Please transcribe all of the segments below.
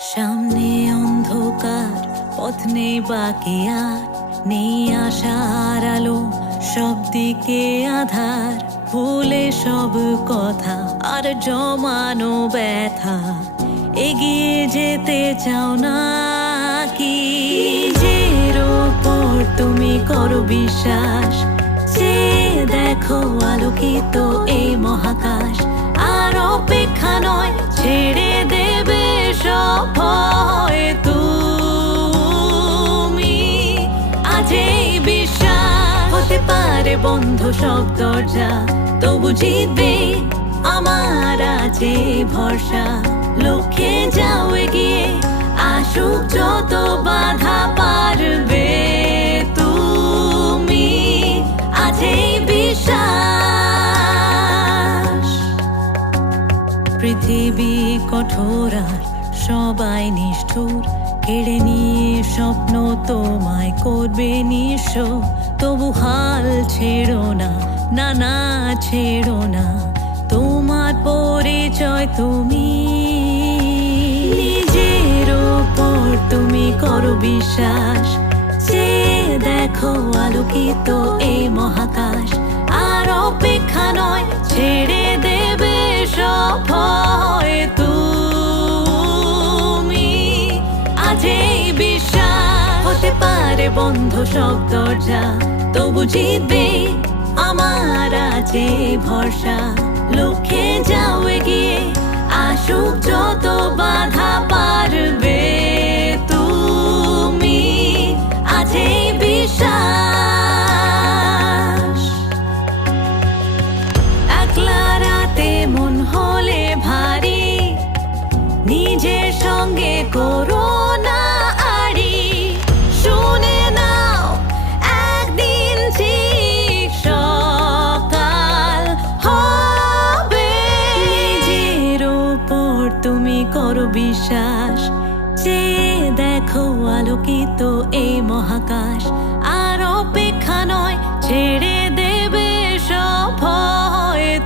সামনে অন্ধকার, পথ নেই বাকি আর, নেই আশার আলো, সব দিকে আধার, ভুলে সব কথা, আর জমানো ব্যথা। এগিয়ে যেতে চাও না কি? নিজের ওপর তুমি করো বিশ্বাস। যে দেখো আলোকিত এই মহাকাশ, আর অপেক্ষা নয় পারে বন্ধ সব দরজা। তবু জিতবে আমার আছে ভরসা। লক্ষ্যে যাও এগিয়ে, আসুক যত বাধা পারবে। তুমি এই বিশ্বাস। পৃথিবী কঠোর সবাই নিষ্ঠুর। কেড়ে নিয়ে স্বপ্ন তোমায় করবে নিঃস্ব। তবু হাল ছেড়ো না না না ছেড়ো না। তোমার পরিচয় তুমি। নিজের ওপর তুমি করো বিশ্বাস। যে দেখো আলোকিত এই মহাকাশ। আর অপেক্ষা হতে পারে বন্ধ সব দরজা। তবু জিতবে আমার আছে ভরসা। লক্ষ্যে যাও এগিয়ে, আসুক যত করো বিশ্বাস যে দেখো আলোকিত এই মহাকাশ। আর অপেক্ষা নয়, ছেড়ে দেবে সব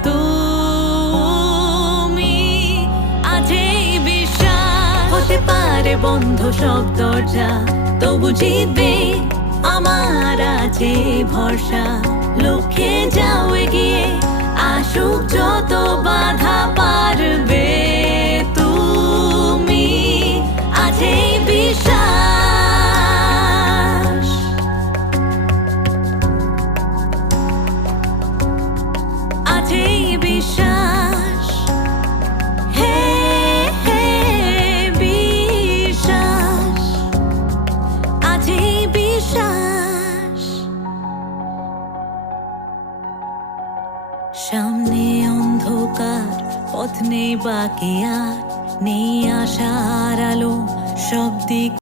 তুমি। আজ বিশ্বাস। হতে পারে বন্ধ সব দরজা, তবু জিতবে আমার আছে ভরসা। লক্ষ্যে যাও এগিয়ে সামনে অন্ধকার পথ নেই বাকি আর নেই আশার আলো সব দিক